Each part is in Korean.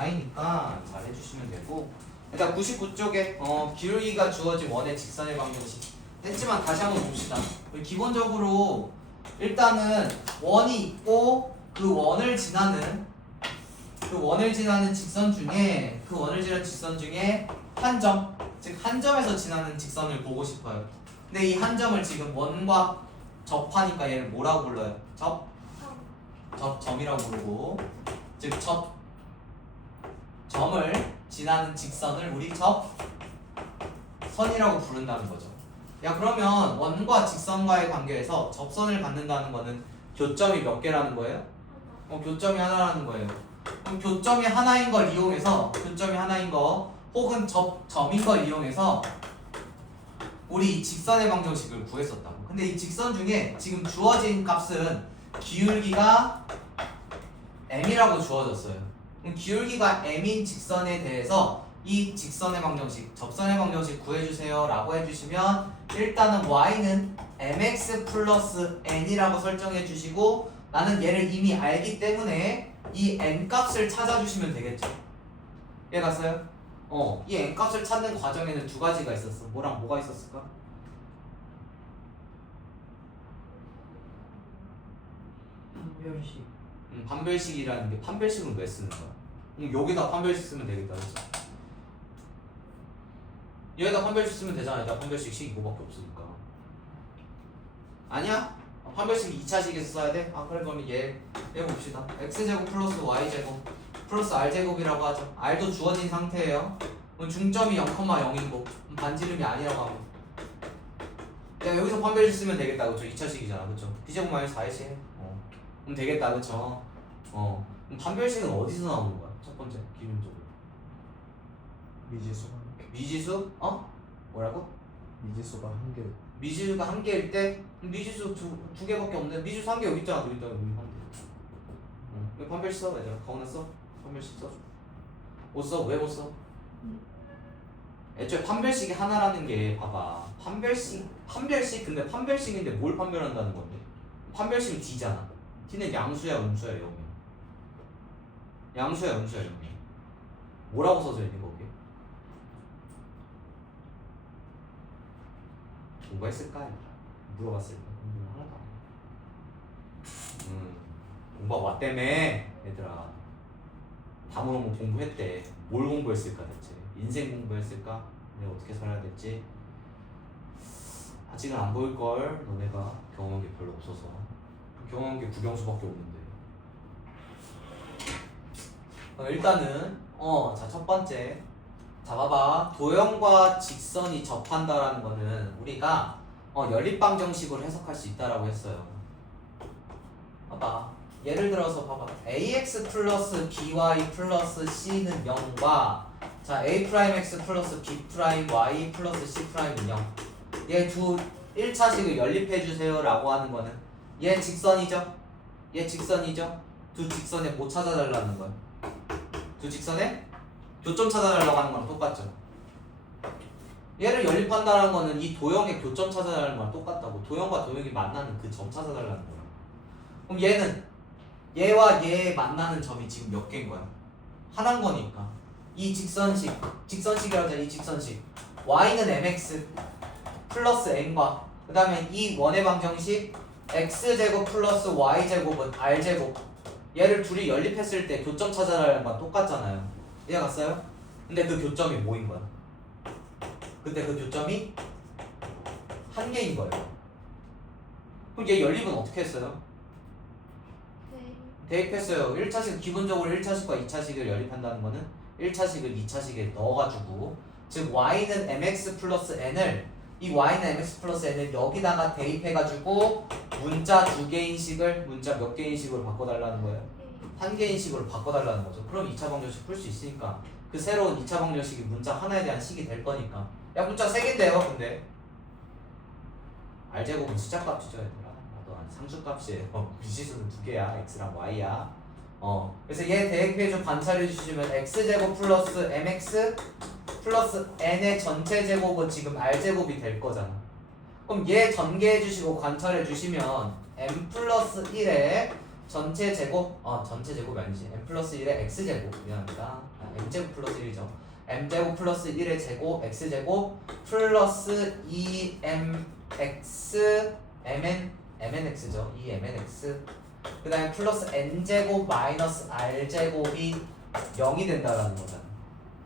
쌓이니까 잘 해주시면 되고 일단 99쪽에 기울기가 주어진 원의 직선의 방정식 했지만 다시 한번 봅시다. 기본적으로 일단은 원이 있고 그 원을 지나는 직선 중에 한 점, 즉 한 점에서 지나는 직선을 보고 싶어요. 근데 이 한 점을 지금 원과 접하니까 얘를 뭐라고 불러요? 점이라고 부르고, 즉 점을 지나는 직선을 우리 접선이라고 부른다는 거죠. 야 그러면 원과 직선과의 관계에서 접선을 갖는다는 거는 교점이 몇 개라는 거예요? 교점이 하나라는 거예요. 그럼 교점이 하나인 걸 이용해서 혹은 점인 걸 이용해서 우리 이 직선의 방정식을 구했었다고. 근데 이 직선 중에 지금 주어진 값은 기울기가 m이라고 주어졌어요. 그럼 기울기가 m인 직선에 대해서 이 직선의 방정식, 접선의 방정식 구해주세요 라고 해주시면 일단은 y는 mx 플러스 n이라고 설정해 주시고 나는 얘를 이미 알기 때문에 이 n 값을 찾아주시면 되겠죠. 이해 갔어요? 이 n 값을 찾는 과정에는 두 가지가 있었어. 뭐랑 뭐가 있었을까? 판별식. 판별식이라는 게 판별식은 왜 쓰는 거야? 여기다 판별식 쓰면 되겠다. 그치? 여기다 판별식 쓰면 되잖아. 여기다 판별식 식 이거밖에 없으니까. 아니야? 판별식 2차식에서 써야 돼? 그래 그러면 얘 봅시다. x제곱 플러스 y제곱 플러스 r제곱이라고 하죠. r도 주어진 상태예요. 그럼 중점이 0,0인 거 반지름이 아니라고 하고 야 여기서 판별식 쓰면 되겠다. 그쵸? 2차식이잖아. 그쵸? b제곱 마이너스 4시 그럼 되겠다. 그쵸? 그럼 판별식은 어디서 나오는 거야? 첫 번째 기준적으로 미지수가 미지수? 뭐라고? 미지수가 한 개. 미지수가 한 개일 때 미지수 두 개밖에 없는데 미지수 한 개 여기 있잖아. 여기 있잖아. 여기 한 개. 여기 판별식 써. 얘들아 가운데 써. 판별식 써줘. 못 써? 왜 못 써? 애초에 판별식이 하나라는 게 봐봐. 판별식 근데 판별식인데 뭘 판별한다는 건데? 판별식은 D잖아. D는 양수야 음수야 0이야. 양수야 음수야 0이야. 뭐라고 써져 있니 거기에? 공부했을까? 물어봤을까? 하나도 안 해. 공부 왔다며 얘들아. 다 물어보면 공부했대. 뭘 공부했을까 대체? 인생 공부했을까? 내가 어떻게 살아야 될지 아직은 안 보일걸. 너네가 경험한 게 별로 없어서. 경험한 게 국영수밖에 없는데. 일단은 자 첫 번째 자 봐봐. 도형과 직선이 접한다라는 거는 우리가 연립방정식으로 해석할 수 있다라고 했어요. 봐봐. 예를 들어서 봐봐. ax 플러스 by 플러스 c는 0과 자 a'x 플러스 b'y 플러스 c'는 0. 얘 두 1차식을 연립해주세요 라고 하는 거는 얘 직선이죠? 두 직선에 뭐 찾아달라는 거야? 두 직선에 교점 찾아달라고 하는 거랑 똑같죠? 얘를 연립한다는 거는 이 도형의 교점 찾아달라는 거랑 똑같다고. 도형과 도형이 만나는 그 점 찾아달라는 거야. 그럼 얘는 얘와 얘 만나는 점이 지금 몇 개인 거야? 하나인 거니까 이 직선식이라고 하자. 이 직선식 y는 mx 플러스 n과 그 다음에 이 원의 방정식 x제곱 플러스 y제곱은 r제곱 얘를 둘이 연립했을 때 교점 찾아라는 건 똑같잖아요. 이해 갔어요? 근데 그 교점이 뭐인 거야? 근데 그 교점이 한 개인 거예요. 그럼 얘 연립은 어떻게 했어요? 대입했어요. 1차식 기본적으로 1차식과 2차식을 연립한다는 거는 1차식을 2차식에 넣어가지고 즉 y는 mx 플러스 n을 이 y는 mx 플러스 n을 여기다가 대입해가지고 문자 두 개인 식을 문자 몇 개인 식으로 바꿔달라는 거예요? 한 개인 식으로 바꿔달라는 거죠. 그럼 2차 방정식 풀 수 있으니까 그 새로운 2차 방정식이 문자 하나에 대한 식이 될 거니까 야 문자 3개인데요 근데 r제곱은 숫자값이죠 얘들아. 나도 상수값이에요. 미지수는 2개야. x랑 y야. 그래서 얘 대입해서 관찰해 주시면 x제곱 플러스 mx 플러스 n의 전체 제곱은 지금 r제곱이 될 거잖아. 그럼 얘 전개해 주시고 관찰해 주시면 m 플러스 1에 전체 제곱 전체 제곱이 아니지 m 플러스 1의 x제곱 미안합니다. m제곱 플러스 1이죠. m제곱 플러스 1의 제곱 x제곱 플러스 2mx mnx죠. 2mnx 그 다음에 플러스 n제곱 마이너스 r제곱이 0이 된다라는 거잖아.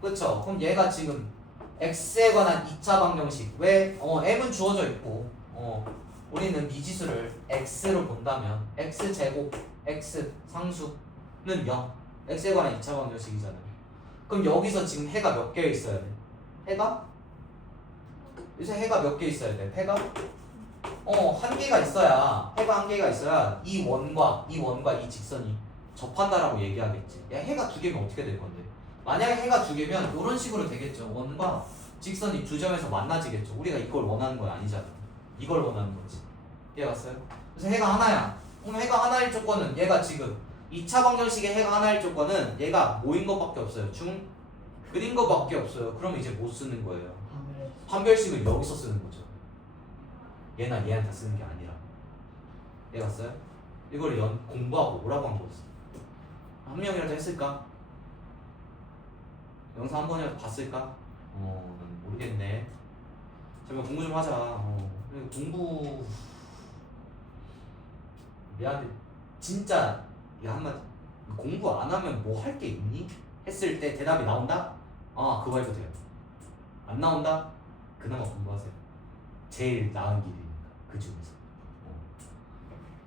그쵸? 그럼 얘가 지금 x에 관한 2차 방정식 왜 m은 주어져 있고 우리는 미지수를 x로 본다면 x제곱 x 상수는 0 x에 관한 2차 방정식이잖아요. 그럼 여기서 지금 해가 몇 개 있어야 돼? 해가? 요새 해가 몇 개 있어야 돼? 해가? 한 개가 있어야 해가 한 개가 있어야 이 원과 이 직선이 접한다라고 얘기하겠지. 야 해가 두 개면 어떻게 될 건데? 만약에 해가 두 개면 이런 식으로 되겠죠. 원과 직선이 두 점에서 만나지겠죠. 우리가 이걸 원하는 건 아니잖아. 이걸 원하는 거지. 이해갔어요? 그래서 해가 하나야. 그럼 해가 하나일 조건은 얘가 지금 2차 방정식의 해가 하나일 조건은 얘가 뭐인 것밖에 없어요. 그린 것밖에 없어요. 그럼 이제 못 쓰는 거예요. 판별식을 여기서 쓰는 거죠. 얘나 얘한테 쓰는 게 아니라. 이해갔어요? 이걸 공부하고 오라고 한 거였어. 한 명이라도 했을까? 영상 한 번이라도 봤을까? 난 모르겠네. 제발 공부 좀 하자. 공부 미안해. 진짜 이거 한마디 공부 안 하면 뭐 할 게 있니? 했을 때 대답이 나온다? 그거 해도 돼요. 안 나온다? 그나마 공부하세요. 제일 나은 길이니까 그 중에서.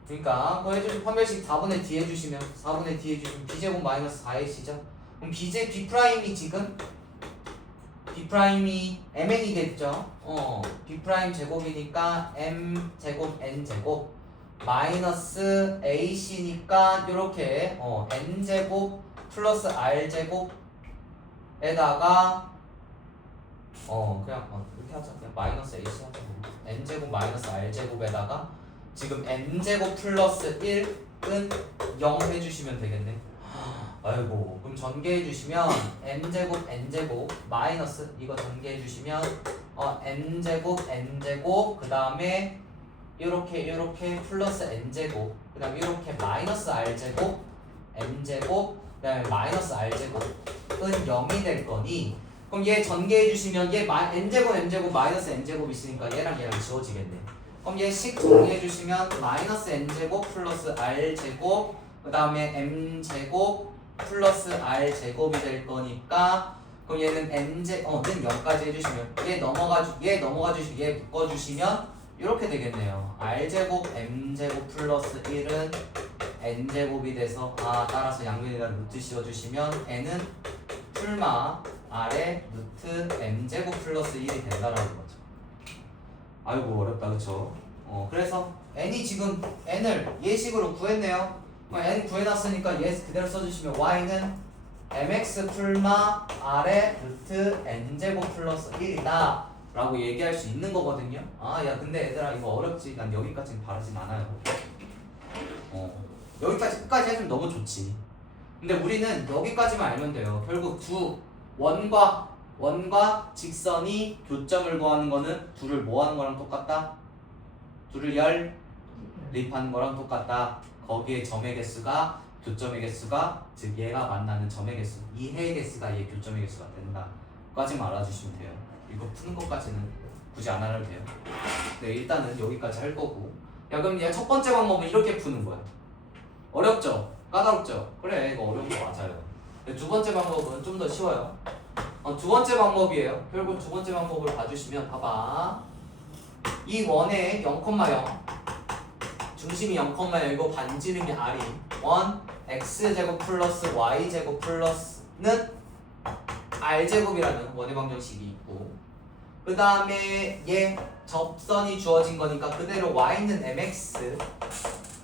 그러니까 그거 해주신 판별식 4분의 D 해주시면 4분의 D 해주시면 B제곱 마이너스 4A시죠? 그럼 B'이 지금 B'이 MN이겠죠? B' 제곱이니까 M제곱 N제곱 마이너스 AC니까 요렇게 N제곱 플러스 R제곱에다가 그냥 이렇게 하자. 그냥 마이너스 AC 하자. N제곱 마이너스 R제곱에다가 지금 N제곱 플러스 1은 0 해주시면 되겠네. 아이고 그럼 전개해주시면 N제곱 마이너스 이거 전개해주시면 N제곱 그 다음에 요렇게 플러스 N제곱 그 다음에 요렇게 마이너스 R제곱 N제곱 그 다음에 마이너스 R제곱은 0이 될 거니 그럼 얘 전개해주시면 얘 N제곱 마이너스 N제곱 있으니까 얘랑 지워지겠네. 그럼 얘 식 정리해주시면 마이너스 N제곱 플러스 R제곱 그 다음에 M제곱 플러스 R제곱이 될 거니까 그럼 얘는 는 0까지 해주시면 얘 넘어가주시고 얘 묶어주시면 이렇게 되겠네요. R제곱 M제곱 플러스 1은 N제곱이 돼서 따라서 양변에다 루트 씌워주시면 N은 풀마 R에 루트 M제곱 플러스 1이 된다라는 거죠. 아이고 어렵다 그쵸? 그래서 N이 지금 N을 예식으로 구했네요. N 구해놨으니까 얘 그대로 써주시면 Y는 MX 풀마 R에 루트 N제곱 플러스 1이다 라고 얘기할 수 있는 거거든요. 야 근데 얘들아 이거 어렵지. 난 여기까지는 바라진 않아요. 여기까지 끝까지 해주면 너무 좋지. 근데 우리는 여기까지만 알면 돼요. 결국 두 원과 직선이 교점을 구하는 거는 둘을 뭐 하는 거랑 똑같다? 둘을 연립하는 거랑 똑같다. 거기에 점의 개수가 교점의 개수가 즉 얘가 만나는 점의 개수 이 해의 개수가 얘 교점의 개수가 된다. 까지만 알아주시면 돼요. 이거 푸는 것까지는 굳이 안 알아도 돼요. 네 일단은 여기까지 할 거고 야 그럼 얘 첫 번째 방법은 이렇게 푸는 거야. 어렵죠? 까다롭죠? 그래 이거 어려운 거 맞아요. 두 번째 방법은 좀 더 쉬워요. 두 번째 방법이에요. 결국 두 번째 방법을 봐주시면 봐봐. 이 원의 0,0 중심이 0,0이고 반지름이 R인 원 X제곱 플러스 Y제곱 플러스는 R제곱이라는 원의 방정식이 있고 그 다음에 얘 접선이 주어진 거니까 그대로 Y는 MX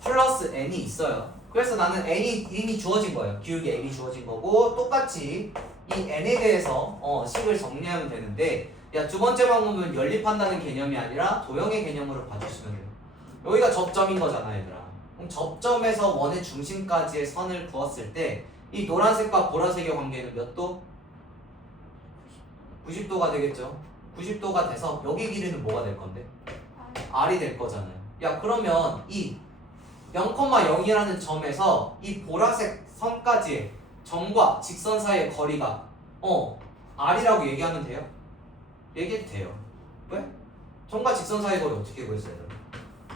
플러스 N이 있어요. 그래서 나는 N이 이미 주어진 거예요. 기울기 N이 주어진 거고 똑같이 이 N에 대해서 식을 정리하면 되는데 야 두 번째 방법은 연립한다는 개념이 아니라 도형의 개념으로 봐주시면 돼요. 여기가 접점인 거잖아 얘들아. 그럼 접점에서 원의 중심까지의 선을 그었을 때 이 노란색과 보라색의 관계는 몇 도? 90도가 되겠죠. 90도가 돼서 여기 길이는 뭐가 될 건데? R이 될 거잖아요. 야 그러면 이 0,0이라는 점에서 이 보라색 선까지의 점과 직선 사이의 거리가 R이라고 얘기하면 돼요? 얘기해도 돼요. 왜? 점과 직선 사이의 거리 어떻게 구했어요?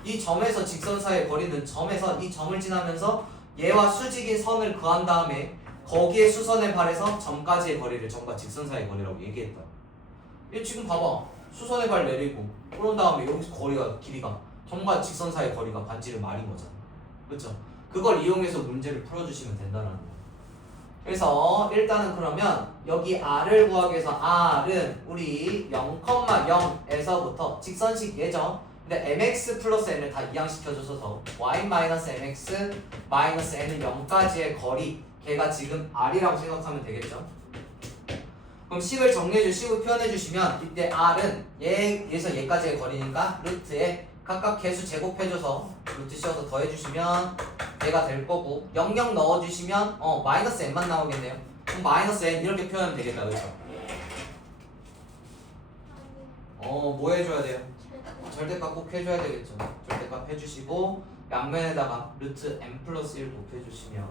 이 점에서 직선 사이의 거리는 점에서 이 점을 지나면서 얘와 수직인 선을 그한 다음에 거기에 수선에 발해서 점까지의 거리를 점과 직선 사이의 거리라고 얘기했다. 얘 지금 봐봐. 수선에 발 내리고 그런 다음에 여기서 거리가 길이가 점과 직선 사이의 거리가 반지름 R인 거잖아. 그렇죠? 그걸 이용해서 문제를 풀어주시면 된다는 거예요. 그래서 일단은 그러면 여기 R을 구하기 위해서 R은 우리 0,0에서부터 직선식 예정. 근데 mx 플러스 n을 다 이항시켜줘서 y-mx 마이너스 n은 0까지의 거리 걔가 지금 R이라고 생각하면 되겠죠. 그럼 식을 정리해주 식을 표현해주시면 이때 R은 얘에서 얘까지의 거리니까 루트에 각각 개수 제곱해줘서 루트 씌워서 더해주시면 얘가 될 거고 00 넣어주시면 마이너스 n만 나오겠네요. 그럼 마이너스 n 이렇게 표현하면 되겠다. 그렇죠? 뭐 해줘야 돼요? 절대값 꼭 해줘야 되겠죠. 절대값 해주시고 양면에다가 루트 n 플러스 1 곱해주시면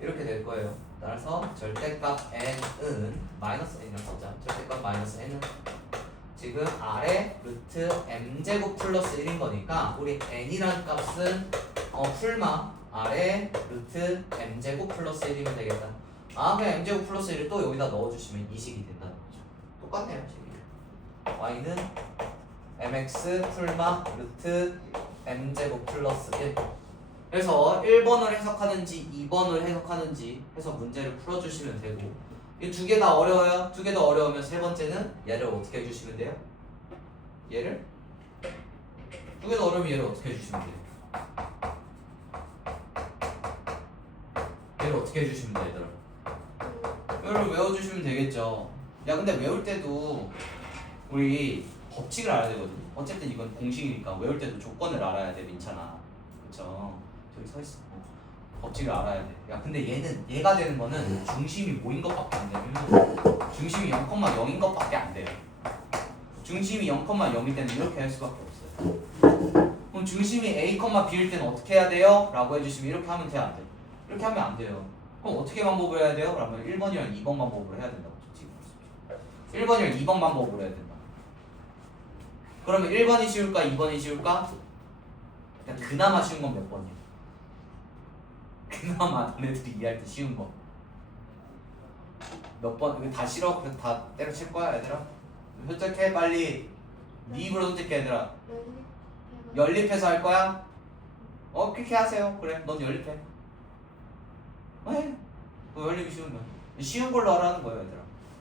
이렇게 될 거예요. 따라서 절대값 n은 마이너스 n이라고 쓰자. 절대값 마이너스 n은 지금 아래 루트 m제곱 플러스 1인 거니까 우리 n이란 값은 풀마 아래 루트 m제곱 플러스 1이면 되겠다. 그냥 m제곱 플러스 1을 또 여기다 넣어주시면 이 식이 된다는 거죠. 똑같네요. 식이. y는 mx 풀마 루트 m제곱 플러스 1. 그래서 1번을 해석하는지 2번을 해석하는지 해서 문제를 풀어주시면 되고 이 두 개 다 어려워요. 두 개 다 어려우면 세 번째는 얘를 어떻게 해주시면 돼요? 얘를 두 개 다 어려우면 얘를 어떻게 해주시면 돼요? 얘를 어떻게 해주시면 돼 얘들아? 얘를 외워주시면 되겠죠. 야 근데 외울 때도 우리 법칙을 알아야 되거든. 어쨌든 이건 공식이니까 외울 때도 조건을 알아야 돼 민찬아. 그쵸? 저기 서 있어. 법칙을 알아야 돼. 야 근데 얘가 되는 거는 중심이 뭐인 것밖에 안 돼. 중심이 0,0인 것밖에 안 돼요. 중심이 0,0일 때는 이렇게 할 수밖에 없어요. 그럼 중심이 A, B일 때는 어떻게 해야 돼요? 라고 해주시면 이렇게 하면 돼, 안 돼? 이렇게 하면 안 돼요. 그럼 어떻게 방법을 해야 돼요? 그러면 1번이랑 2번 방법으로 해야 된다고. 지금 1번이랑 2번 방법으로 해야 된다. 그러면 1번이 쉬울까? 2번이 쉬울까? 그나마 쉬운 건 몇 번이야? 그나마 너네들이 이해할 때 쉬운 거 몇 번? 이거 다 싫어? 그래서 다 때려칠 거야 얘들아? 선택해 빨리. 네 입으로 선택해 얘들아. 연립해서 할 거야? 그렇게 하세요. 그래 넌 연립해. 해. 연립이 쉬운 거야. 쉬운 걸로 하라는 거예요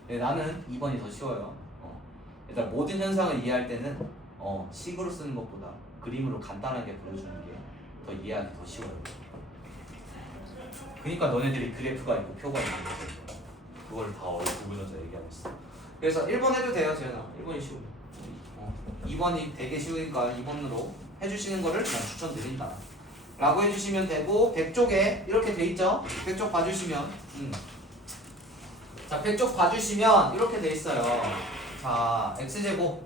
얘들아. 나는 2번이 더 쉬워요. 얘들아 모든 현상을 이해할 때는 식으로 쓰는 것보다 그림으로 간단하게 보여주는 게 더 이해하기 더 쉬워요. 그러니까 너네들이 그래프가 있고 표가 있는 거지. 그걸 다 구분해서 얘기하고 있어. 그래서 1번 해도 돼요 재현아. 1번이 쉬워. 2번이 되게 쉬우니까 2번으로 해주시는 거를 그냥 추천드린다 라고 해주시면 되고 100쪽에 이렇게 돼 있죠. 100쪽 봐주시면 자 100쪽 봐주시면 이렇게 돼 있어요. 자 x제곱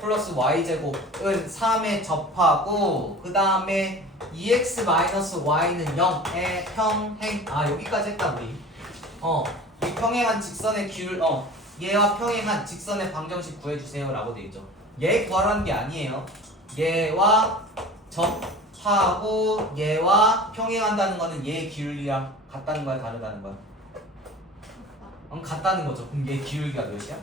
플러스 y제곱은 3에 접하고 그 다음에 2x-y는 0의 평행 여기까지 했다 우리. 이 평행한 직선의 기울 얘와 평행한 직선의 방정식 구해주세요 라고 돼 있죠. 얘 구하라는 게 아니에요. 얘와 접하고 얘와 평행한다는 거는 얘의 기울기랑 같다는 거야 다르다는 거야? 같다는 거죠. 그럼 얘 기울기가 몇이야?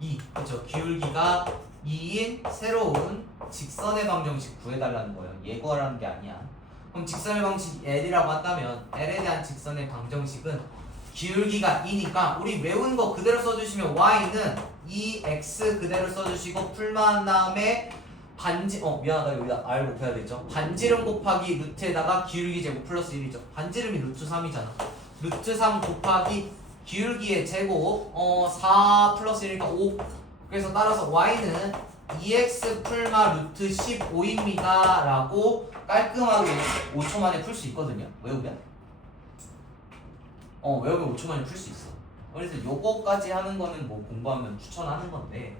2. 그렇죠. 기울기가 2인 새로운 직선의 방정식 구해달라는 거예요. 얘 구하라는 게 아니야. 그럼 직선의 방정식 L이라고 한다면 L에 대한 직선의 방정식은 기울기가 2니까 우리 외운 거 그대로 써주시면 y는 2x 그대로 써주시고 풀만한 다음에 미안하다 여기다 r 곱해야 되죠. 반지름 곱하기 루트에다가 기울기 제곱 플러스 1이죠. 반지름이 루트 3이잖아. 루트 3 곱하기 기울기의 제곱 4 플러스 1이니까 5. 그래서 따라서 y는 2x 풀마 루트 15입니다 라고 깔끔하게 5초 만에 풀 수 있거든요. 외우면 외우면 5초 만에 풀 수 있어. 그래서 요거까지 하는 거는 뭐 공부하면 추천하는 건데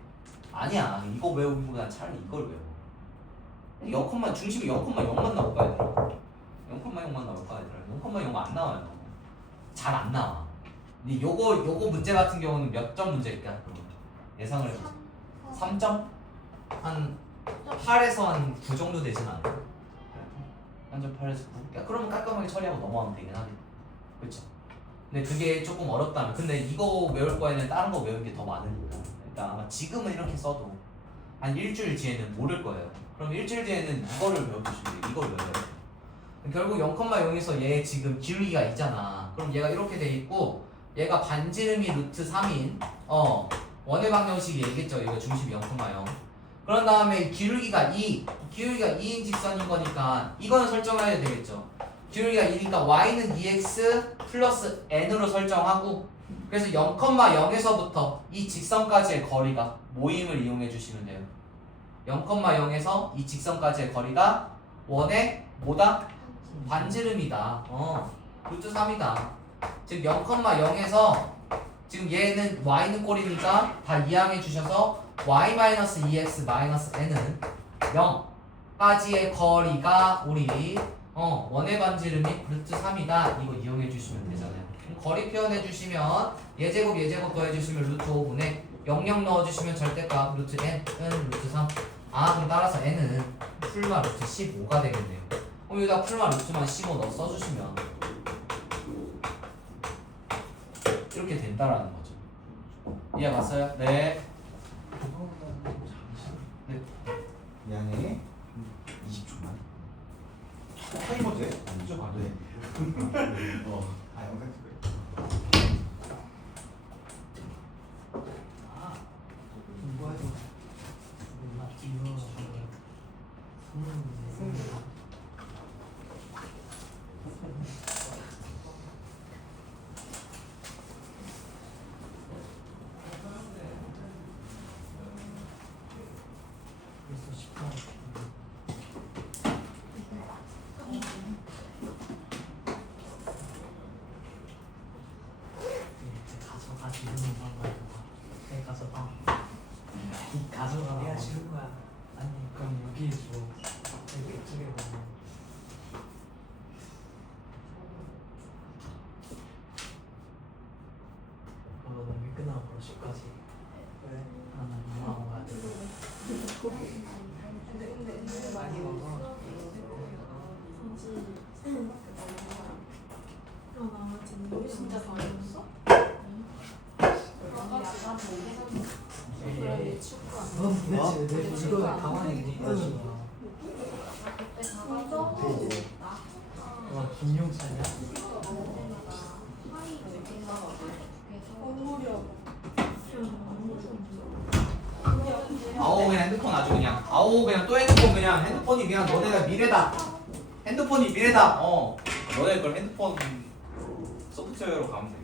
아니야. 이거 외우기보단 차라리 이걸 외워. 중심이 0,0만 나올까 얘들아? 0,0만 나올까 얘들아? 0,0 안 나와요. 잘 안 나와. 근데 요거 문제 같은 경우는 몇 점 문제일까? 예상을 해보자. 3점? 한 8에서 한 9 정도 되진 않아요. 완전 8에서 9? 야, 그러면 깔끔하게 처리하고 넘어가면 되긴 하겠다. 그쵸? 근데 그게 조금 어렵다면, 근데 이거 외울 거에는 다른 거 외우는 게 더 많으니까 일단 아마 지금은 이렇게 써도 한 일주일 뒤에는 모를 거예요. 그럼 일주일 뒤에는 이거를 외워주시면 돼요. 이걸 외워야 돼요. 결국 0,0에서 얘 지금 기울기가 있잖아. 그럼 얘가 이렇게 돼 있고 얘가 반지름이 루트 3인 원의 방정식이 얘기했죠. 이거 중심이 0,0. 그런 다음에 기울기가 2인 직선인 거니까 이거는 설정해야 되겠죠. 기울기가 2니까 y는 2x 플러스 n으로 설정하고, 그래서 0,0에서부터 이 직선까지의 거리가 모임을 이용해 주시면 돼요. 0,0에서 이 직선까지의 거리가 원의 뭐다? 반지름이다. 루트 3이다. 즉 0,0에서 지금 얘는 y는 꼴이니까 다 이항해 주셔서 y-2x-n은 0까지의 거리가 우리 원의 반지름이 루트 3이다. 이거 이용해 주시면 되잖아요. 그럼 거리 표현해 주시면 예제곱 더해 주시면 루트 5분의 00 넣어 주시면 절대값 루트 n은 루트 3. 그럼 따라서 n은 풀마 루트 15가 되겠네요. 그럼 여기다 풀마 루트만 15 넣어 써주시면 이렇게 된다라는 거죠. 이해 갔어요? 네. 미안해. 20초만. 타이머 돼? 아니죠? 네. 영상 찍어요. 공부하지 마. 가져가. 내가 주는 거야. 아니 그럼 여기 줘. 여기 이쪽에 보면. 너무 끝나고 바로 10까지. 왜? 나 엄마 먹어야 돼. 근데 많이 먹어. 나 지금 진짜 잘했어? 그래 축구 안 넌 도대체 왜 이거 가만히 못 가지? 그때 가가지고 와 김용찬이야? 그냥 핸드폰 아주 그냥 그냥 또 핸드폰이 그냥 너네가 미래다. 핸드폰이 미래다. 너네 그걸 핸드폰 소프트웨어로 가면 돼.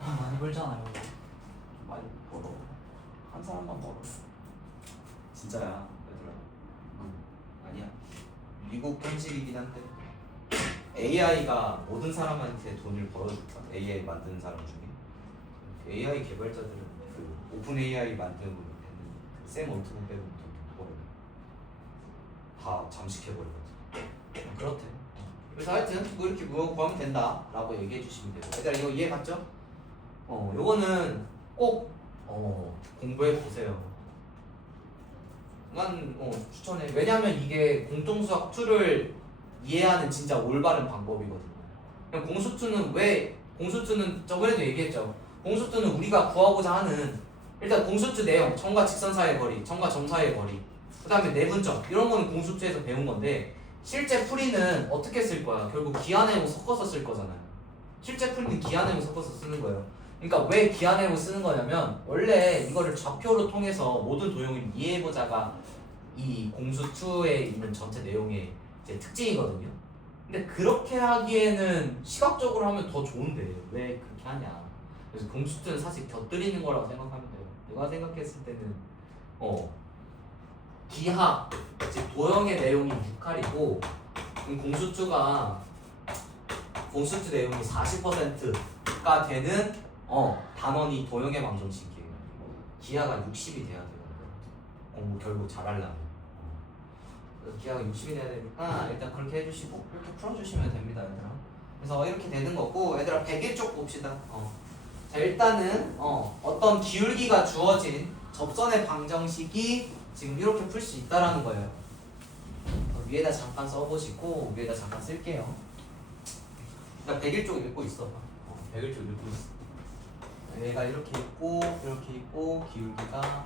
많이 벌잖아요. 많이 벌어. 한 사람만 벌어. 진짜야, 얘들아. 아니야. 미국 현실이긴 한데 AI가 모든 사람한테 돈을 벌어줄까? AI 만드는 사람 중에 AI 개발자들은 그 오픈 AI 만드는 있는 샘 올트만 빼고 돈 벌어. 다 잠식해버리거든. 그렇대. 그래서 하여튼 뭐 이렇게 구하면 된다라고 얘기해 주시면 돼요. 얘들아 이거 이해 갔죠? 요거는 꼭 공부해 보세요. 난 추천해. 왜냐면 이게 공통수학 2를 이해하는 진짜 올바른 방법이거든요. 그냥 공수2는 저번에도 얘기했죠. 공수2는 우리가 구하고자 하는 일단 공수2 내용, 점과 직선 사이의 거리, 점과 점 사이의 거리, 그 다음에 내분점 이런 거는 공수2에서 배운 건데 실제 풀이는 어떻게 쓸 거야? 결국 기하내고 섞어서 쓸 거잖아요. 실제 풀이는 기하내고 섞어서 쓰는 거예요. 그러니까 왜 기하내고 쓰는 거냐면 원래 이거를 좌표로 통해서 모든 도형을 이해해보자가 이 공수2에 있는 전체 내용의 이제 특징이거든요. 근데 그렇게 하기에는 시각적으로 하면 더 좋은데 왜 그렇게 하냐. 그래서 공수2는 사실 곁들이는 거라고 생각하면 돼요. 내가 생각했을 때는 기하, 즉 도형의 내용이 6할이고 공수2 내용이 40%가 되는 단원이 도형의 방정식이에요. 기하가 60이 돼야 돼요. 공부 결국 잘하려면. 기하가 60이 돼야 되니까 일단 그렇게 해주시고 이렇게 풀어주시면 됩니다, 얘들아. 그래서 이렇게 되는 거고, 얘들아 101쪽 봅시다. 자, 일단은 어떤 기울기가 주어진 접선의 방정식이 지금 이렇게 풀 수 있다라는 거예요. 위에다 잠깐 써보시고 위에다 잠깐 쓸게요. 나 101쪽 읽고 있어. 101쪽 읽고 있어. 얘가 이렇게 있고 기울기가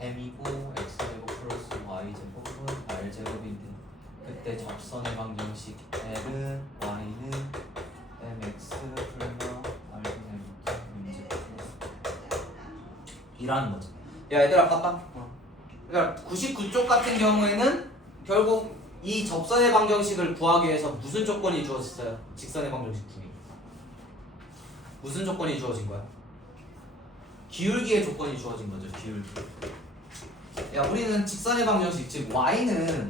m이고 x제곱 플러스 y제곱은 r제곱인데 그때 접선의 방정식 l은 y는 mx 풀며 r는 m제곱 이라는 거죠. 야 얘들아 깜빡. 그러니까 99쪽 같은 경우에는 결국 이 접선의 방정식을 구하기 위해서 무슨 조건이 주어졌어요? 직선의 방정식 구기. 무슨 조건이 주어진 거야? 기울기의 조건이 주어진 거죠. 기울기. 야 우리는 직선의 방정식 즉 y는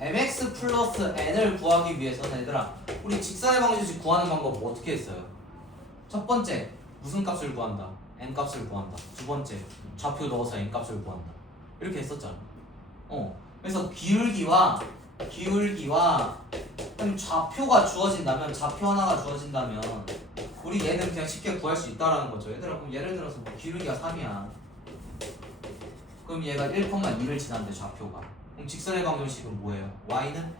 mx 플러스 n을 구하기 위해서는 얘들아 우리 직선의 방정식 구하는 방법 어떻게 했어요? 첫 번째 무슨 값을 구한다? n 값을 구한다. 두 번째 좌표 넣어서 n 값을 구한다. 이렇게 했었잖아. 그래서 기울기와 그럼 좌표가 주어진다면 좌표 하나가 주어진다면 우리 얘는 그냥 쉽게 구할 수 있다라는 거죠. 얘들아 그럼 예를 들어서 뭐 기울기가 3이야. 그럼 얘가 1,2를 지난대 좌표가. 그럼 직선의 방정식은 뭐예요? y는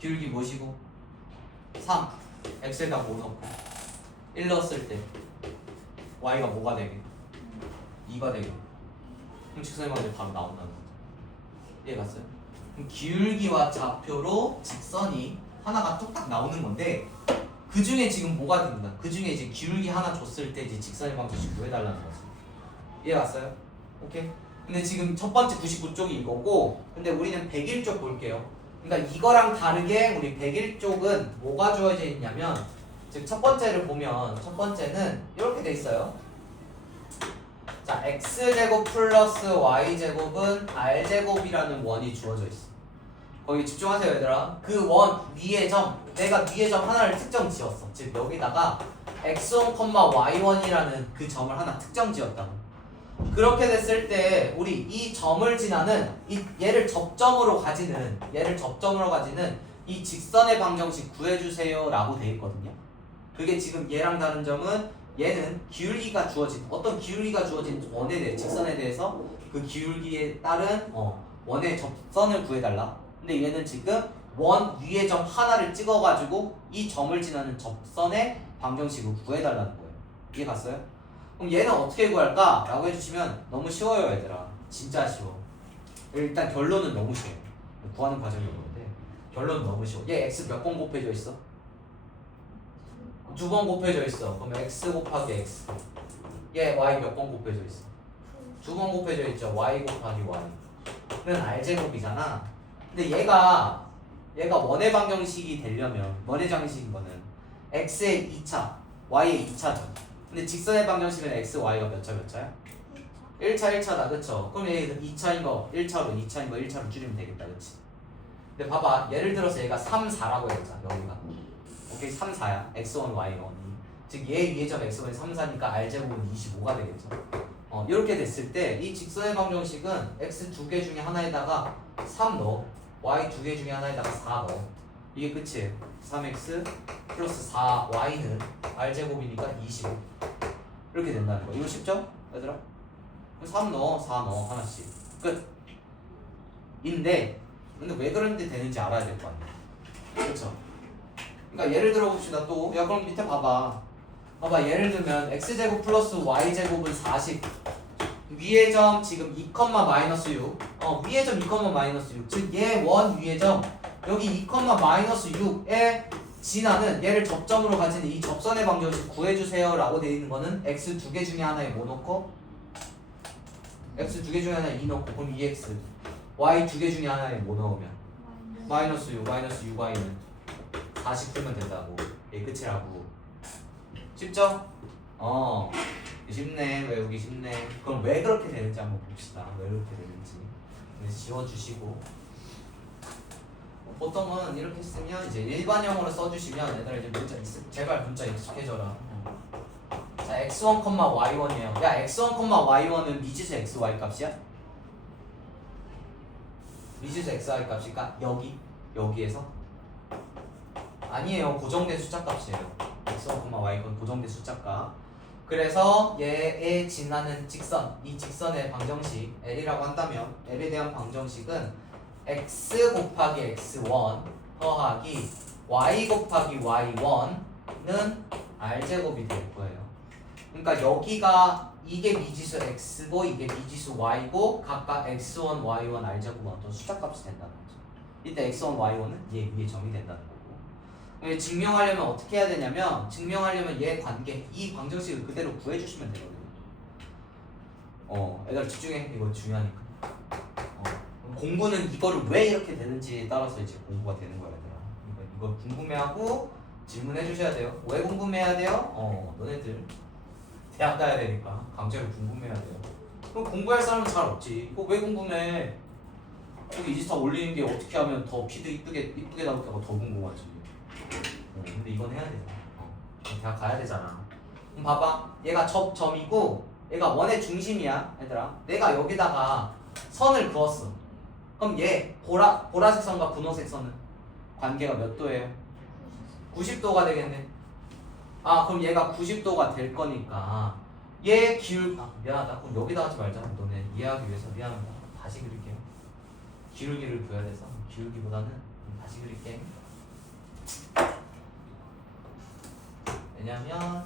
기울기 뭐시고? 3. x에다 뭐 넣고 1 넣었을 때 y가 뭐가 되게? 2가 되게. 그럼 직선의 방정식 바로 나온다는 거죠. 이해갔어요? 그럼 기울기와 좌표로 직선이 하나가 뚝딱 나오는 건데 그 중에 지금 뭐가 된다? 그 중에 이제 기울기 하나 줬을 때 이제 직선의 방정식 구해달라는 거지. 이해갔어요? 오케이? 근데 지금 첫 번째 99쪽이 이거고 근데 우리는 101쪽 볼게요. 그러니까 이거랑 다르게 우리 101쪽은 뭐가 주어져 있냐면 즉 첫 번째를 보면 첫 번째는 이렇게 돼 있어요. 자, x제곱 플러스 y제곱은 r제곱이라는 원이 주어져 있어. 거기 집중하세요 얘들아. 그 원 위의 점 내가 위의 점 하나를 특정 지었어. 즉 여기다가 x1, y1이라는 그 점을 하나 특정 지었다고. 그렇게 됐을 때 우리 이 점을 지나는 얘를 접점으로 가지는 이 직선의 방정식 구해주세요 라고 돼 있거든요. 그게 지금 얘랑 다른 점은 얘는 기울기가 주어진 어떤 기울기가 주어진 원에 대해 직선에 대해서 그 기울기에 따른 원의 접선을 구해달라. 근데 얘는 지금 원 위의 점 하나를 찍어가지고 이 점을 지나는 접선의 방정식을 구해달라는 거예요. 이해 갔어요? 그럼 얘는 어떻게 구할까? 라고 해주시면 너무 쉬워요 얘들아. 진짜 쉬워. 일단 결론은 너무 쉬워. 구하는 과정이 어려운데 결론은 너무 쉬워. 얘 x 몇 번 곱해져 있어? 2번 곱해져 있어. 그럼 x 곱하기 x. 얘 y 몇 번 곱해져 있어? 2번 곱해져 있죠. y 곱하기 y는 r제곱이잖아. 근데 얘가 원의 방정식이 되려면 원의 방정식인 거는 x의 2차, y의 2차죠. 근데 직선의 방정식은 x, y가 몇 차야? 1차, 1차다. 그쵸? 그럼 얘 2차인 거 1차로 2차인 거 1차로 줄이면 되겠다. 그치? 근데 봐봐. 예를 들어서 얘가 3, 4라고 했잖아. 여기가. 오케이 3, 4야. x1, y1이. 즉 얘 위의 점 x1이 3, 4니까 r제곱은 25가 되겠죠. 이렇게 됐을 때 이 직선의 방정식은 x 두 개 중에 하나에다가 3 넣어. y 두 개 중에 하나에다가 4 넣어. 이게 끝이에요. 3x 플러스 4y는 r제곱이니까 25 이렇게 된다는 거. 이거 쉽죠? 얘들아? 3 넣어 4 넣어 하나씩 끝. 인데 근데 왜 그런데 되는지 알아야 될 거 아니야. 그렇죠? 그러니까 예를 들어 봅시다. 또 야 그럼 밑에 봐봐 예를 들면 x제곱 플러스 y제곱은 40 위의 점 지금 2, 마이너스 6 위의 점 2, 마이너스 6 즉 얘 원 위의 점 여기 2, 마이너스 6에 지나는 얘를 접점으로 가진 이 접선의 방정식 구해주세요 라고 되어 있는 거는 x 두 개 중에 하나에 뭐 넣고 x 두 개 중에 하나에 2 넣고 그럼 2x y 두 개 중에 하나에 뭐 넣으면 마이너스 6 6y는 40 풀면 된다고. 이게 끝이라고. 쉽죠? 쉽네. 외우기 쉽네. 그럼 왜 그렇게 되는지 한번 봅시다. 왜 그렇게 되는지 지워주시고 보통은 이렇게 쓰면 이제 일반형으로 써주시면 얘들아 이제 문자 제발 문자 익숙해져라. 자 x1, y1이에요. 야 x1, y1은 미지수 xy 값이야? 미지수 xi 값이니까 여기에서 아니에요. 고정된 숫자 값이에요. x1, y1 고정된 숫자 값. 그래서 얘에 지나는 직선, 이 직선의 방정식 L이라고 한다면 L에 대한 방정식은 x 곱하기 x1 더하기 y 곱하기 y1는 r제곱이 될 거예요. 그러니까 여기가 이게 미지수 x고 이게 미지수 y고 각각 x1, y1, r제곱은 어떤 숫자 값이 된다는 거죠. 이때 x1, y1은 얘 위에 점이 된다는 거고. 증명하려면 어떻게 해야 되냐면 증명하려면 얘 관계 이 방정식을 그대로 구해주시면 되거든요. 얘들아 집중해. 이거 중요하니까. 공부는 이거를 왜 이렇게 되는지에 따라서 이제 공부가 되는 거야, 얘들아. 이거 궁금해하고 질문해 주셔야 돼요. 왜 궁금해야 돼요? 너네들 대학 가야 되니까 강제로 궁금해야 돼요. 그럼 공부할 사람은 잘 없지. 이거 왜 궁금해? 여기 이지스타 올리는 게 어떻게 하면 더 피드 이쁘게 나올까 더 궁금하지. 근데 이건 해야 되잖아. 대학 가야 되잖아. 그럼 봐봐. 얘가 점이고 얘가 원의 중심이야, 얘들아. 내가 여기다가 선을 그었어. 그럼 얘 보라색 선과 분홍색 선은 관계가 몇 도예요? 90도가 되겠네. 그럼 얘가 90도가 될 거니까 얘 미안하다. 그럼 여기다 하지 말자. 너네 이해하기 위해서 미안합니다. 다시 그릴게요. 기울기를 구해야 돼서 기울기보다는 다시 그릴게. 왜냐면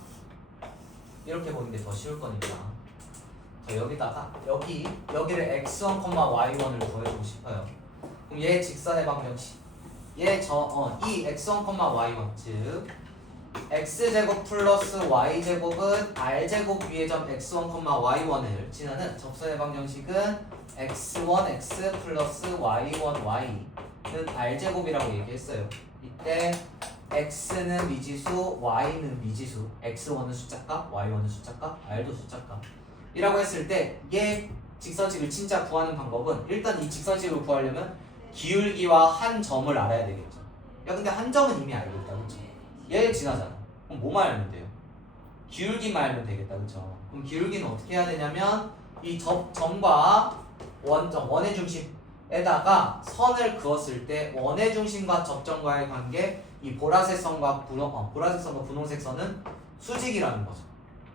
이렇게 보는 게 더 쉬울 거니까. 자, 여기다가 여기를 x1, y1을 더해주고 싶어요. 그럼 얘 직선의 방정식 이 x1, y1 즉 x제곱 플러스 y제곱은 r제곱 위의 점 x1, y1을 지나는 접선의 방정식은 x1, x 플러스 y1, y는 r제곱이라고 얘기했어요. 이때 x는 미지수, y는 미지수, x1은 숫자값, y1은 숫자값, r도 숫자값 이라고 했을 때 얘 직선식을 진짜 구하는 방법은 일단 이 직선식을 구하려면 기울기와 한 점을 알아야 되겠죠. 야 근데 한 점은 이미 알고 있다, 그쵸? 얘 지나잖아. 그럼 뭐만 알면 돼요? 기울기만 알면 되겠다, 그쵸? 그럼 기울기는 어떻게 해야 되냐면 이 점과 원의 중심에다가 선을 그었을 때 원의 중심과 접점과의 관계 이 보라색 선과 분홍색 선은 수직이라는 거죠.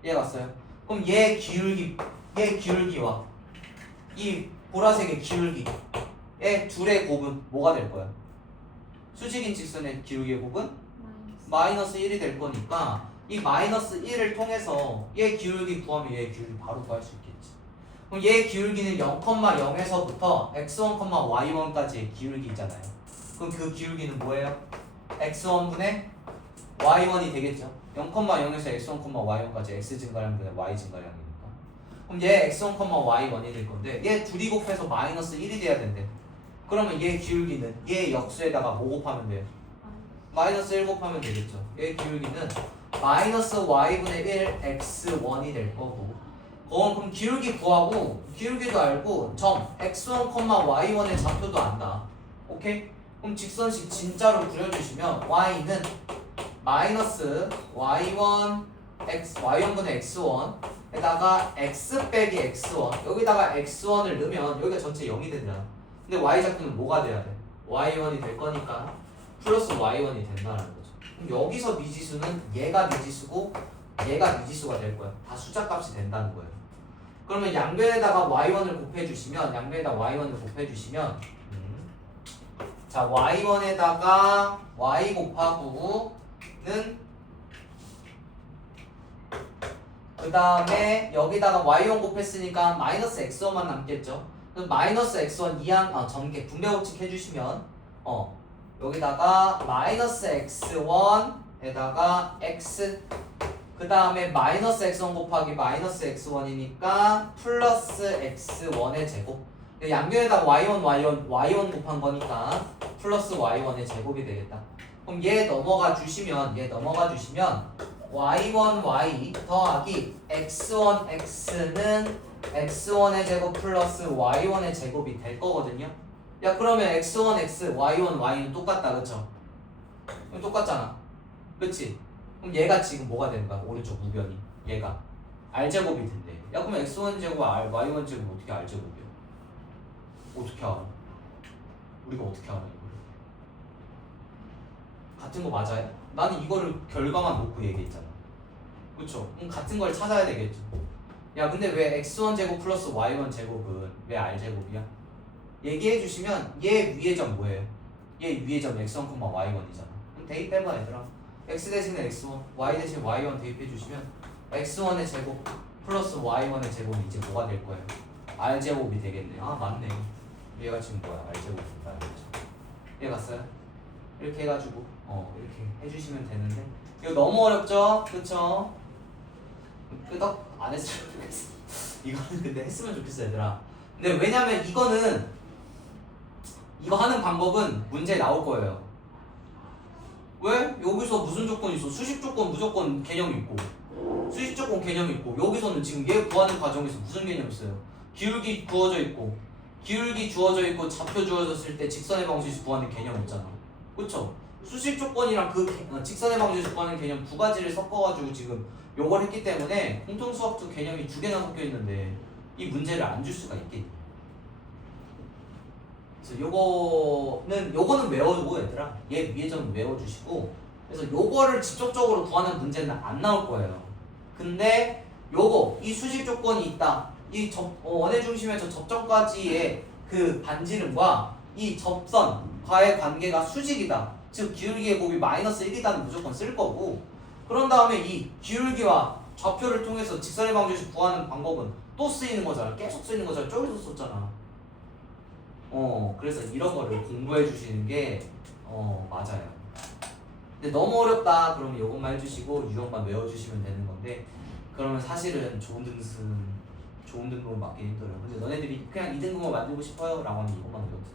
이해 갔어요? 그럼 얘 기울기와 이 보라색의 기울기 얘 둘의 곱은 뭐가 될 거야? 수직인 직선의 기울기의 곱은 마이너스 1이 될 거니까 이 마이너스 1을 통해서 얘 기울기 구하면 얘 기울기 바로 구할 수 있겠지. 그럼 얘 기울기는 0,0에서부터 x1, y1까지의 기울기잖아요. 그럼 그 기울기는 뭐예요? x1분의 y1이 되겠죠. 0,0에서 x1, y1까지 x 증가량분의 y 증가량이니까. 그럼 얘 x1, y1이 될 건데 얘 둘이 곱해서 마이너스 1이 돼야 된대. 그러면 얘 기울기는 얘 역수에다가 뭐 곱하면 돼요? 마이너스 1 곱하면 되겠죠. 얘 기울기는 마이너스 y분의 1 x1이 될 거고. 그럼 기울기 구하고 기울기도 알고 점 x1, y1의 좌표도 안다. 오케이? 그럼 직선식 진짜로 그려주시면 y는 마이너스 y1 y1분의 x1에다가 x 빼기 x1 여기다가 x1을 넣으면 여기가 전체 0이 된다. 근데 y좌표는 뭐가 돼야 돼? y1이 될 거니까 플러스 y1이 된다는 거죠. 그럼 여기서 미지수는 얘가 미지수고 얘가 미지수가 될 거야. 다 숫자 값이 된다는 거예요. 그러면 양변에다가 y1을 곱해주시면 자 y1에다가 y 곱하고는 그 다음에 여기다가 y1 곱했으니까 마이너스 x1만 남겠죠. 그럼 마이너스 x1 이항 전개 분배 법칙 해주시면 여기다가 마이너스 x1에다가 x 그 다음에 마이너스 x1 곱하기 마이너스 x1이니까 플러스 x1의 제곱 양변에다 y1 곱한 거니까 플러스 y1의 제곱이 되겠다. 그럼 얘 넘어가 주시면 y1 y 더하기 x1 x는 x1의 제곱 플러스 y1의 제곱이 될 거거든요. 야 그러면 x1 x y1 y는 똑같다, 그쵸? 똑같잖아, 그치? 그럼 얘가 지금 뭐가 되는 거야? 오른쪽 우변이 얘가 r제곱이 된대. 야 그러면 x1 제곱 y1 제곱 어떻게 r제곱이야? 어떻게 알아? 우리가 어떻게 알아 이거를? 같은 거 맞아요? 나는 이거를 결과만 놓고 얘기했잖아. 그쵸? 그럼 같은 걸 찾아야 되겠죠. 야 근데 왜 x1 제곱 플러스 y1 제곱은 왜 r 제곱이야? 얘기해 주시면 얘 위의 점 뭐예요? 얘 위의 점 x1, y1이잖아. 그럼 대입해봐 얘들아. x 대신에 x1, y 대신 y1 대입해 주시면 x1의 제곱 플러스 y1의 제곱이 이제 뭐가 될 거예요? r 제곱이 되겠네. 아 맞네. 얘가 지금 뭐야? r 제곱이다. 얘 갔어요? 이렇게 해가지고 이렇게 해주시면 되는데 이거 너무 어렵죠? 그쵸? 끄덕 안 했으면 좋겠어. 이거는 근데 했으면 좋겠어 얘들아. 근데 왜냐면 이거는 이거 하는 방법은 문제에 나올 거예요. 왜? 여기서 무슨 조건이 있어? 수식 조건 무조건 개념이 있고 수식 조건 개념이 있고 여기서는 지금 얘 구하는 과정에서 무슨 개념이 있어요? 기울기 주어져 있고 기울기 주어져 있고 좌표 주어졌을 때 직선의 방정식 구하는 개념 있잖아. 그쵸? 수식 조건이랑 직선의 방정식 구하는 개념 두 가지를 섞어가지고 지금 요걸 했기 때문에 공통수학도 개념이 두 개나 섞여 있는데 이 문제를 안 줄 수가 있겠니? 그래서 요거는 외워두고 얘들아 얘 위에 점 외워주시고 그래서 요거를 직접적으로 구하는 문제는 안 나올 거예요. 근데 요거 이 수식 조건이 있다. 이 원의 중심의 저 접점까지의 그 반지름과 이 접선과의 관계가 수직이다. 즉 기울기의 곱이 마이너스 1이다는 무조건 쓸 거고 그런 다음에 이 기울기와 좌표를 통해서 직선의 방정식 구하는 방법은 또 쓰이는 거잖아. 계속 쓰이는 거잖아. 저기서 썼잖아. 그래서 이런 거를 공부해 주시는 게 맞아요. 근데 너무 어렵다 그러면 이것만 해주시고 유형만 외워주시면 되는 건데 그러면 사실은 좋은 등급을 맞기 힘들어요. 근데 너네들이 그냥 2등급을 만들고 싶어요? 라고 하면 이것만 외워도 돼.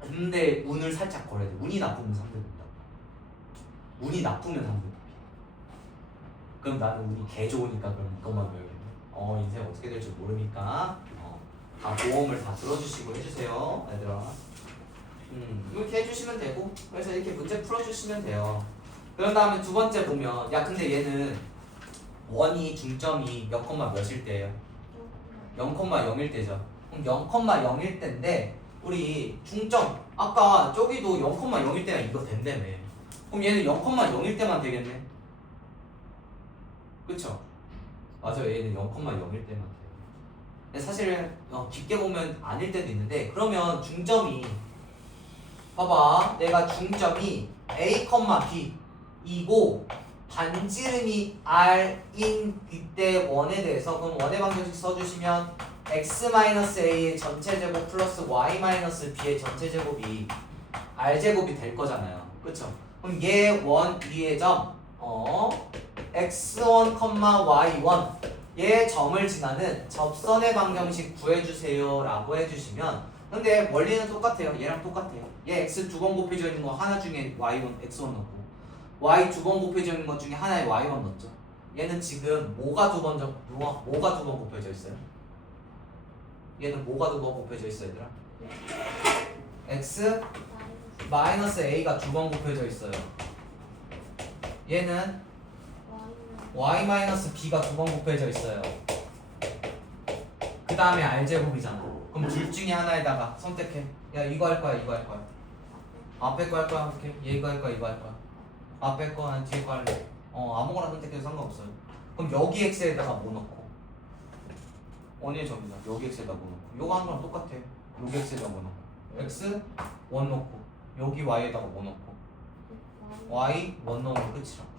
근데 운을 살짝 걸어야 돼. 운이 나쁘면 3등급이다. 운이 나쁘면 3등급이야. 그럼 나는 운이 개 좋으니까 그럼 이것만 외우겠네. 인생 어떻게 될지 모르니까 다 보험을 다 들어주시고 해주세요 얘들아. 이렇게 해주시면 되고 그래서 이렇게 문제 풀어주시면 돼요. 그런 다음에 두 번째 보면 야 근데 얘는 원이 중점이 몇 콤마 몇일 때예요? 0,0일 때죠. 그럼 0,0일 때인데 우리 중점 아까 저기도 0,0일 때가 이거 된다며. 그럼 얘는 0,0일 때만 되겠네. 그쵸? 맞아요. 얘는 0,0일 때만 돼요. 근데 사실은 깊게 보면 아닐 때도 있는데 그러면 중점이 봐봐 내가 중점이 A, B 이고 반지름이 R인 이때 원에 대해서 그럼 원의 방정식 써주시면 X-A의 전체 제곱 플러스 Y-B의 전체 제곱이 R제곱이 될 거잖아요. 그쵸? 그럼 얘 원 위의 점 X1, Y1 얘 점을 지나는 접선의 방정식 구해주세요 라고 해주시면 근데 원리는 똑같아요. 얘랑 똑같아요. 얘 X 두 번 곱해져 있는 거 하나 중에 Y1, X1 넣고 Y 두 번 곱해져 있는 것 중에 하나에 Y1 넣었죠. 얘는 지금 뭐가 두 번 곱해져 있어요? 얘는 뭐가 두 번 곱해져 있어 얘들아? X 마이너스 A가 두 번 곱해져 있어요. 얘는 Y 마이너스 B가 두 번 곱해져 있어요. 그 다음에 R제곱이잖아. 그럼 둘 중에 하나에다가 선택해. 야 이거 할 거야 이거 할 거야. 앞에 거 할 거야 이렇게. 얘 이거 할 거야 이거 할 거야. 앞에 거 난 뒤에 거 할래. 아무거나 선택해도 상관없어요. 그럼 여기 X에다가 뭐 넣고 원의 점이다. 여기 X에다 뭐 넣고 요거 하는 거랑 똑같아. 여기 X에다 뭐 넣고 X 1 넣고 여기 Y에다가 뭐 넣고 Y 1 넣으면 끝이라고.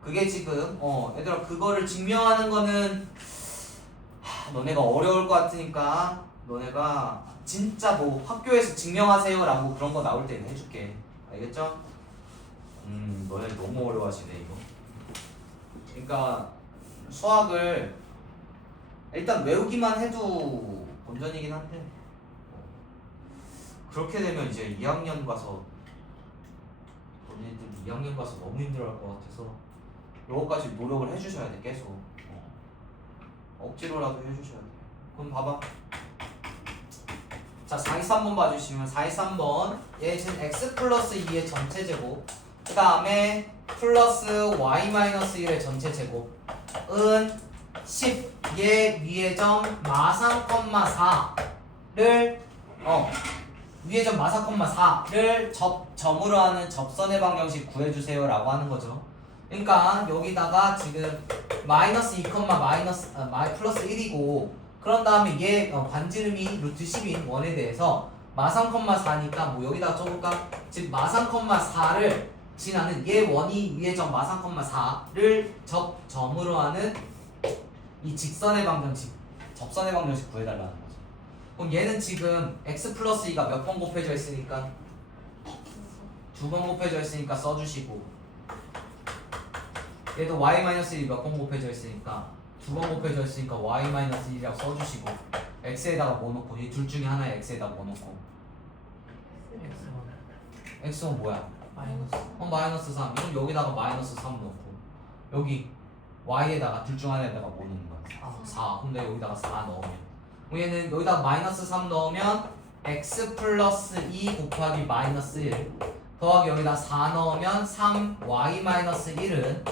그게 지금 얘들아 그거를 증명하는 거는 너네가 어려울 것 같으니까 너네가 진짜 뭐 학교에서 증명하세요 라고 그런 거 나올 때는 해줄게. 알겠죠? 너네 너무 어려워하시네 이거. 그러니까 수학을 일단 외우기만 해도 본전이긴 한데 그렇게 되면 이제 2학년 가서 너네들 2학년 가서 너무 힘들어할 것 같아서 요거까지 노력을 해주셔야 돼 계속. 억지로라도 해주셔야 돼. 그럼 봐봐. 자 423번 봐주시면 423번 얘 지금 x 플러스 2의 전체 제곱 그 다음에 플러스 y 마이너스 1의 전체 제곱은 10 얘 위의 점 마상, 4를 위의 점 마사, 4를 점으로 하는 접선의 방정식 구해주세요 라고 하는 거죠. 그러니까 여기다가 지금 마이너스 2, 플러스 1이고 그런 다음에 얘 반지름이 루트 10인 원에 대해서 마상, 4니까 뭐 여기다가 써볼까? 즉 마상, 4를 지나는 얘 원이 위의 점 마상, 4를 점으로 하는 이 직선의 방정식, 접선의 방정식 구해달라는 거죠. 그럼 얘는 지금 x 플러스 2가 몇 번 곱해져 있으니까 2번 곱해져 있으니까 써주시고 얘도 y-1이 몇 번 곱해져 있으니까 2번 곱해져 있으니까 y-1이라고 써주시고 x에다가 뭐 넣고 이 둘 중에 하나에 x에다가 뭐 넣고 x는 뭐야? 마이너스 3. 이건 여기다가 마이너스 3 넣고 여기 y에다가 둘 중 하나에다가 뭐 넣는 거야? 4. 근데 여기다가 4 넣으면 얘는 여기다가 마이너스 3 넣으면 x 플러스 2 곱하기 마이너스 1 더하기 여기다 4 넣으면 3y 마이너스 1은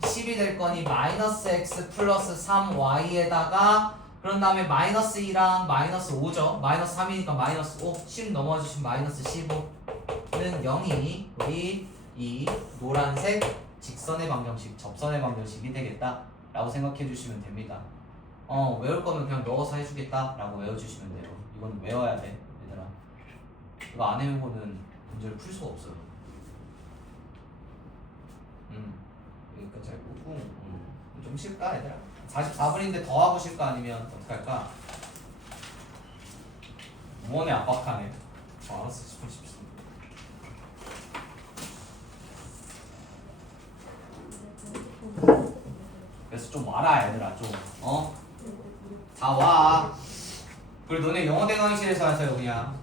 10이 될 거니 마이너스 x 플러스 3y에다가 그런 다음에 마이너스 2랑 마이너스 5죠. 마이너스 3이니까 마이너스 5 10 넘어주시면 마이너스 15는 0이니 우리 이 노란색 직선의 방정식, 접선의 방정식이 되겠다 라고 생각해 주시면 됩니다. 외울 거면 그냥 넣어서 해주겠다 라고 외워주시면 돼요. 이건 외워야 돼 얘들아. 이거 안 외우고는 문제를 풀 수가 없어요. 여기까지 할 거고 좀 쉴까 얘들아? 44분인데 더 하고 쉴까 아니면 어떻게 할까? 무언에 압박하네. 알았어 10분 쉽습니다. 그래서 좀 와라 얘들아 좀 다 와. 그리고 너네 영어 대강의실에서 하세요 그냥.